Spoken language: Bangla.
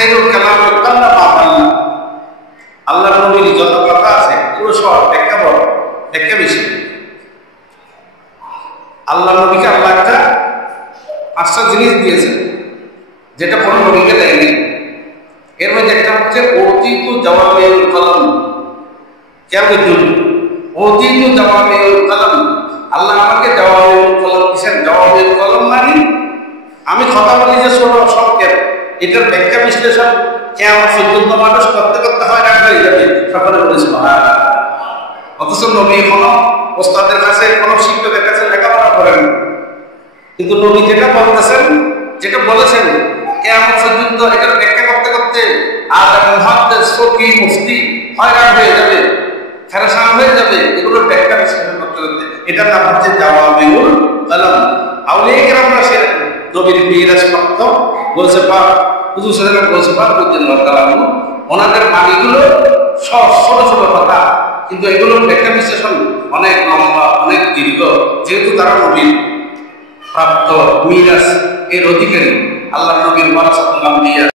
খায়রুল কালামি কাল্লা মা বাল্লা। আল্লাহর নবীর যত কথা আছে পুরো সব ব্যাখ্যা বড়, ব্যাখ্যা বেশি। আল্লাহ নবীকে আল্লাহ একটা 5টা জিনিস দিয়েছেন যেটা কোনো নবীকে দেয়নি। এর মধ্যে একটা হচ্ছে অতীতু জাওয়ামিউল কালাম। কেমন অতীতু জাওয়ামিউল কালাম, আল্লাহ আমাকে জাওয়ামিউল কালাম দিয়েছেন। জাওয়ামিউল কালাম মানে আমি কথা বলি যে ছোট সংক্ষেপ, এটার ব্যাখ্যা বিশ্লেষণ কেমন পর্যন্ত মানুষ করতে করতে হয় রাখা হয়ে যাবে। সকলে বলেছে অথচ নবী কোনো ওস্তাদের কাছে কোনো শিক্ষকের কাছে লেখাপড়া করেন, কিন্তু নবী যেটা বলতেছেন, যেটা বলেছেন কেমন পর্যন্ত এটার ব্যাখ্যা করতে করতে আলেম মুহাদ্দিস ফকিহ মুফতি হয়রান হয়ে যাবে, ফেরেশান হয়ে যাবে এগুলোর ব্যাখ্যা বিশ্লেষণ করতে করতে। এটার নাম হচ্ছে জাওয়ামিউল কালাম। আউলিয়া কেরামরা সে নবীর মিরাজ প্রাপ্ত বলছে পাক হুজুর সাল্লাল্লাহু আলাইহি ওয়াসাল্লাম রাদিয়াল্লাহু তাআলা আনহু, ওনাদের বাণীগুলো সব ছোট ছোট কথা, কিন্তু এগুলোর ব্যাখ্যা বিশ্লেষণ অনেক লম্বা, অনেক দীর্ঘ। যেহেতু তারা নবীর প্রাপ্ত মিরাজ এর অধিকারী, আল্লাহ নবীর ওয়ারাসাতুল আম্বিয়া।